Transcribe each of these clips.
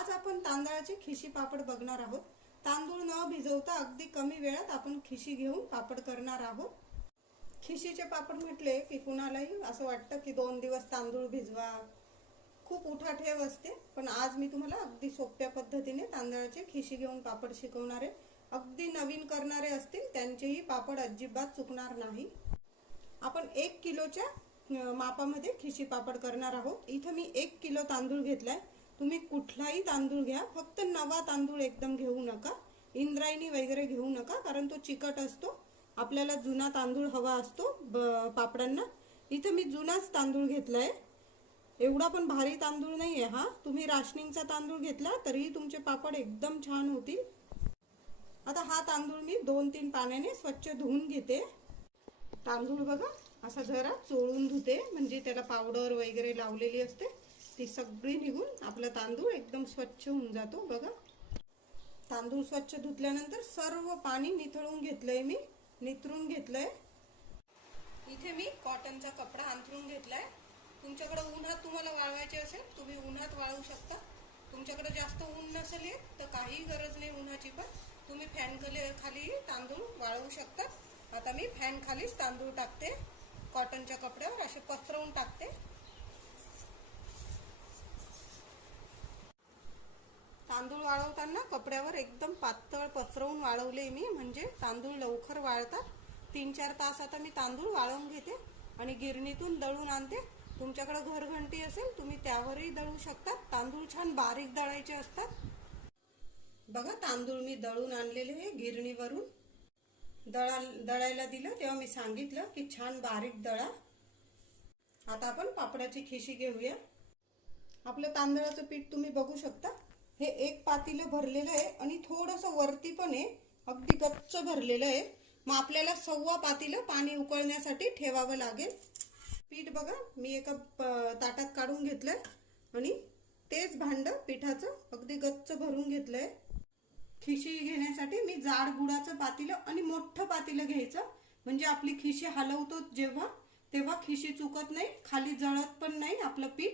आज आपण तांदळाचे खिशी पापड बघणार आहोत. तांदूळ न भिजवता अगदी कमी वेळात आपण खिशी घेऊन पापड करणार आहोत. खिशीचे पापड म्हटले की कुणालाही असं वाटतं की दोन दिवस तांदूळ भिजवा. खूप उठाठेव असते पण आज मी तुम्हाला अगदी सोप्या पद्धतीने तांदळाचे खिशी घेऊन पापड शिकवणार आहे. अगदी नवीन करणारे असतील त्यांचेही पापड अजिबात चुकणार नाही. आपण एक किलोच्या मापामध्ये खिशी पापड करणार आहोत. इथं मी एक किलो तांदूळ घेतलाय. तुम्ही कुठलाही तांदूळ घ्या. फक्त नवा तांदूळ एकदम घेऊ नका. इंद्रायणी वगैरे घेऊ नका कारण तो चिकट असतो. आपल्याला जुना तांदूळ हवा असतो ब- पापडांना. इथं मी जुनाच तांदूळ घेतला आहे एवढा पण भारी तांदूळ नाही आहे हा. तुम्ही राशनिंगचा तांदूळ घेतला तरीही तुमचे पापड एकदम छान होतील. आता हा तांदूळ मी दोन तीन पाण्याने स्वच्छ धुवून घेते. तांदूळ बघा असा जरा चोळून धुते म्हणजे त्याला पावडर वगैरे लावलेली असते. ती सगळी निघून आपला तांदूळ एकदम स्वच्छ होऊन जातो बघा. तांदूळ स्वच्छ धुतल्यानंतर सर्व पाणी निथळून घेतलंय मी निथरून घेतलंय. इथे मी कॉटनचा कपडा अंथरून घेतलाय. तुमच्याकडे उन्हात तुम्हाला वाळवायचे असेल तुम्ही उन्हात वाळवू शकता. तुमच्याकडे जास्त ऊन नसेल येत तर काही गरज नाही उन्हाची पण. तुम्ही फॅन खाली खाली तांदूळ वाळवू शकता. आता मी फॅन खालीच तांदूळ टाकते. कॉटनच्या कपड्यावर असे पसरवून टाकते. तांदूळ वाळवताना कपड्यावर एकदम पातळ पसरवून वाळवले मी. म्हणजे तांदूळ लवकर वाळतात. तीन चार तास आता मी तांदूळ वाळवून घेते आणि गिरणीतून दळून आणते. तुमच्याकडे घरघंटी असेल तुम्ही त्यावरही दळू शकता. तांदूळ छान बारीक दळायचे असतात. बघा तांदूळ मी दळून आणलेले आहे गिरणीवरून. दळा दळायला दिलं तेव्हा मी सांगितलं की छान बारीक दळा. आता आपण पापडाची खिशी घेऊया. आपलं तांदळाचं पीठ तुम्ही बघू शकता. हे एक पातीलं भरलेलं आहे आणि थोडंसं वरती पण आहे अगदी गच्च भरलेलं आहे. मग आपल्याला सव्वा पातीलं पाणी उकळण्यासाठी ठेवावं लागेल. पीठ बघा मी एका प- ताटात काढून घेतलंय आणि तेच भांड पिठाचं अगदी गच्च भरून घेतलंय. खिशी घेण्यासाठी मी जाड बुडाचं पातीलं आणि मोठं पातीलं घ्यायचं. म्हणजे आपली खिशी हलवतो जेव्हा तेव्हा खिशी चुकत नाही खाली जळत पण नाही आपलं पीठ.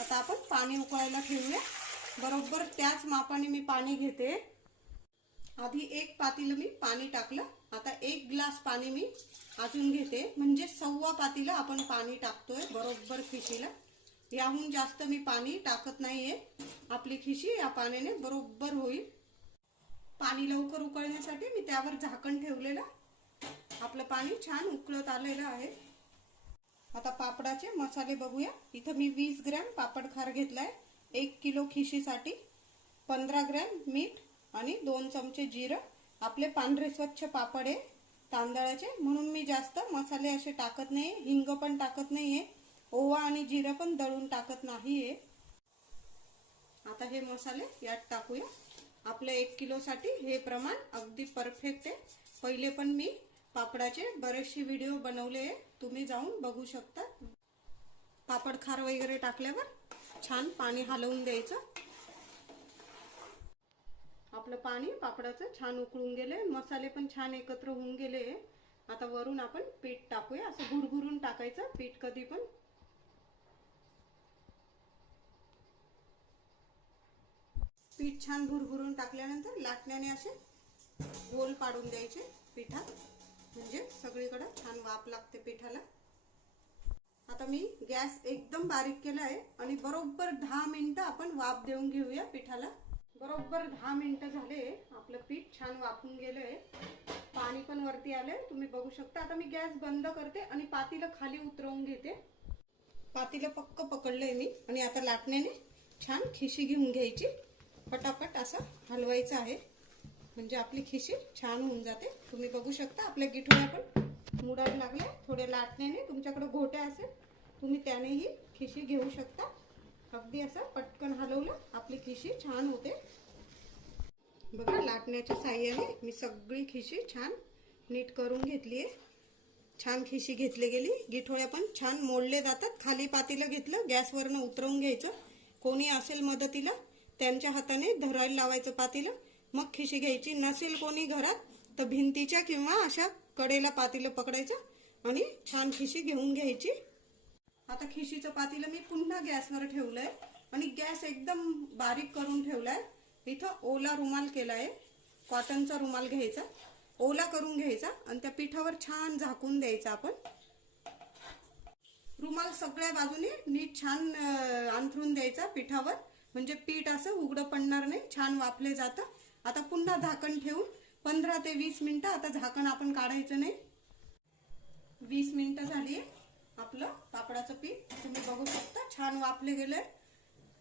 आता आपण पाणी उकळायला ठेवूया. बरोबर त्याच मापाने मी पाणी घेते. आधी एक पातीलं मी पाणी टाकलं. आता एक ग्लास पाणी मी अजून घेते. म्हणजे सव्वा पातीला आपण पाणी टाकतोय बरोबर खिशीला. याहून जास्त मी पाणी टाकत नाहीये. आपली खिशी या पाण्याने बरोबर होईल. पाणी लवकर उकळण्यासाठी मी त्यावर झाकण ठेवलेलं. आपलं पाणी छान उकळत आलेलं आहे. आता पापडाचे मसाले बघूया. इथं मी वीस ग्रॅम पापड खार घेतलाय. एक किलो खिशीसाठी पंधरा ग्रॅम मीठ आणि दोन चमचे जिरं. आपले पांढरे स्वच्छ पापड आहे तांदळाचे. म्हणून मी जास्त मसाले असे टाकत नाही. हिंग पण टाकत नाहीये. ओवा आणि जिरं पण दळून टाकत नाहीये. आता हे मसाले यात टाकूया. आपल्या एक किलोसाठी हे प्रमाण अगदी परफेक्ट आहे. पहिले पण मी पापडाचे बरेचसे व्हिडिओ बनवले आहे तुम्ही जाऊन बघू शकता. पापड खार वगैरे टाकल्यावर छान पाणी हलवून द्यायचं. आपलं पाणी पापडाचं छान उकळून गेले मसाले पण छान एकत्र होऊन गेले आता वरून आपण पीठ टाकूया. असं घुरघुरून टाकायचं. पीठ कधी पण. पीठ छान भुरभुरून टाकल्यानंतर लाटण्याने असे गोल पाडून द्यायचे पिठात. म्हणजे सगळीकडे छान वाफ लागते पिठाला. आता मी गॅस एकदम बारीक केला आहे आणि बरोबर दहा मिनिटं आपण वाफ देऊन घेऊया पिठाला. बरोबर दहा मिनिटं झाले आपलं पीठ छान वाफून गेलंय. पाणी पण वरती आलंय तुम्ही बघू शकता. आता मी गॅस बंद करते आणि पातीला खाली उतरवून घेते. पातीला पक्क पकडलंय मी आणि आता लाटण्याने छान खिशी घेऊन घ्यायची. पटापट असं हलवायचं आहे. म्हणजे आपली खिशी छान होऊन जाते. तुम्ही बघू शकता आपल्या गिठोळ्या पण मुडायला लागल्या. थोड्या लाटण्याने तुमच्याकडे घोट्या असेल तुम्ही त्यानेही खिशी घेऊ शकता. अगदी असं पटकन हलवलं. आपली खिशी छान होते. बघा लाटण्याच्या साह्याने मी सगळी खिशी छान नीट करून घेतली आहे. छान खिशी घेतली गेली. गिठोळ्या पण छान मोडले जातात. खाली पातीला घेतलं गॅसवरनं उतरवून घ्यायचं. कोणी असेल मदतीला त्यांच्या हाताने धरायला लावायचं पातीला. मग खिशी घ्यायची. नसेल कोणी घरात तर भिंतीच्या किंवा अशा कडेला पातीलं पकडायचं आणि छान खिशी घेऊन घ्यायची. आता खिशीचं पातीलं मी पुन्हा गॅसवर ठेवलंय आणि गॅस एकदम बारीक करून ठेवलाय. इथं ओला रुमाल केलाय. कॉटनचा रुमाल घ्यायचा. ओला करून घ्यायचा आणि त्या पिठावर छान झाकून द्यायचा आपण. रुमाल सगळ्या बाजूने नीट छान अंथरून द्यायचा पिठावर. म्हणजे पीठ असं उघडं पडणार नाही छान वाफले जातं. आता पुन्हा झाकण ठेवून पंधरा ते वीस मिनिटं आता झाकण आपण काढायचं नाही. वीस मिनिटं झाली आपलं पापडाचं पीठ. तुम्ही बघू शकता छान वाफले गेलंय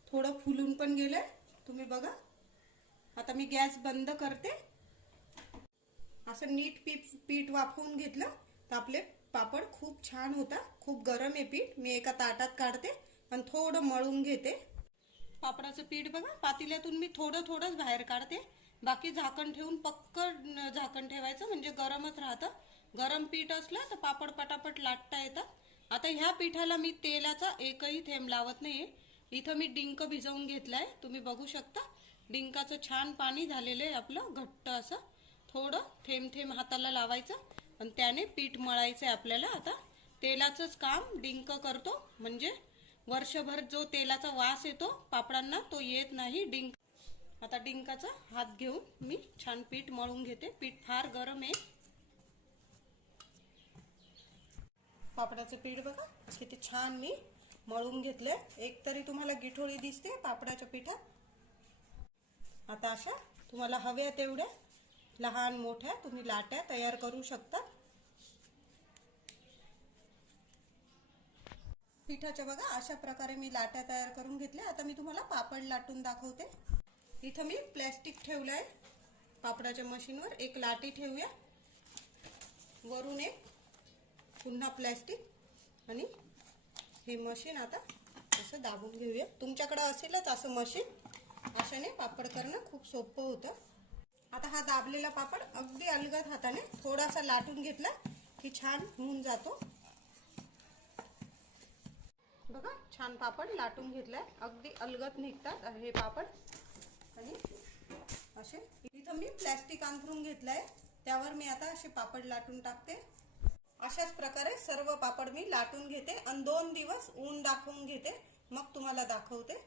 थोडं फुलून पण गेलंय तुम्ही बघा. आता मी गॅस बंद करते. असं नीट पीठ पीठ वाफवून घेतलं तर आपले पापड खूप छान होता. खूप गरम आहे पीठ. मी एका ताटात काढते आणि थोडं मळून घेते. पापडाचं पीठ बघा. पातेल्यातून मी थोडं थोडंच बाहेर काढते. बाकी झाकण ठेवून पक्क झाकण ठेवायचं. म्हणजे गरमच राहतं. गरम पीठ असलं तर पापड पटापट लाटता येतं. आता ह्या पिठाला मी तेलाचा एकही थेंब लावत नाहीये. इथं मी डिंक भिजवून घेतलाय. तुम्ही बघू शकता. डिंकाचं छान पाणी झालेलं आहे आपलं घट्ट असं. थोडं थेंब थेंब हाताला लावायचं आणि त्याने पीठ मळायचं आहे आपल्याला. आता तेलाचंच काम डिंक करतो. म्हणजे वर्षभर जो तेलाचा वास येतो पापडांना तो येत नाही डिंक. आता डिंकाचा हात घेऊन मी छान पीठ मळून घेते. पीठ फार गरम आहे. पापडाचं पीठ बघा किती छान मी मळून घेतले एक तरी तुम्हाला गिठोळी दिसते पापडाच्या पिठात. आता अशा तुम्हाला हव्या तेवढ्या लहान मोठ्या तुम्ही लाट्या तयार करू शकता. पिठाच्या बघा अशा प्रकारे मी लाट्या तयार करून घेतल्या. आता मी तुम्हाला पापड लाटून दाखवते. इथं मी प्लॅस्टिक ठेवलंय. पापडाच्या मशीनवर एक लाटी ठेवूया. वरून एक पुन्हा प्लॅस्टिक आणि हे मशीन आता असं दाबून घेऊया. तुमच्याकडं असेलच असं मशीन अशाने पापड करणं खूप सोपं होतं. आता हा दाबलेला पापड अगदी अलगद हाताने थोडासा लाटून घेतला की छान होऊन जातो. बघा छान पापड लाटून घेतलाय. अगदी अलगद निघतात हे पापड. आणि असे इथं मी प्लॅस्टिक अंथरून घेतलंय. त्यावर मी आता असे पापड लाटून टाकते. अशाच प्रकारे सर्व पापड मी लाटून घेते आणि दोन दिवस ऊन दाखवून घेते. मग तुम्हाला दाखवते.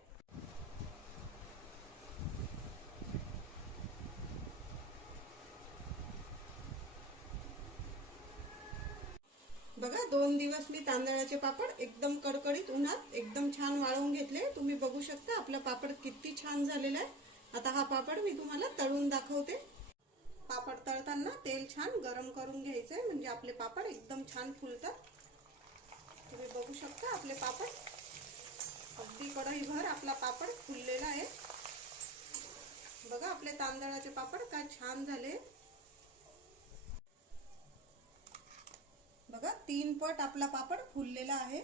बघा दोन दिवस मी तांदळाचे पापड एकदम कडकडीत उन्हात एकदम छान वाळवून घेतले. तुम्ही बघू शकता आपला पापड किती छान झालेला आहे. आता हा पापड मी तुम्हाला तळून दाखवते. पापड तळताना तेल छान गरम करून घ्यायचंय. म्हणजे आपले पापड एकदम छान फुलतात. तुम्ही बघू शकता आपले पापड. अगदी कढईभर आपला पापड फुललेला आहे. बघा आपले तांदळाचे पापड काय छान झाले. बघा तीन पट आपला पापड फुललेला आहे.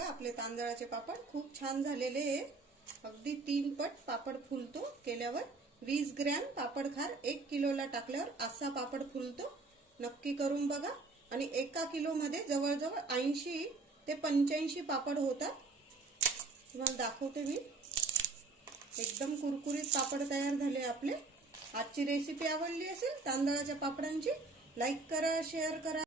बघा आपले तांदळाचे पापड खूप छान झालेले आहे. अगदी तीन पट पापड फुलतो. केल्यावर वीस ग्रॅम पापड खार एक किलोला टाकल्यावर असा पापड फुलतो. नक्की करून बघा. आणि एका किलोमध्ये जवळजवळ ऐंशी ते पंच्याऐंशी पापड होतात. तुम्हाला दाखवते मी. एकदम कुरकुरीत पापड तयार झाले आपले. आजची रेसिपी आवडली असेल तांदळाच्या पापडांची लाईक करा शेअर करा.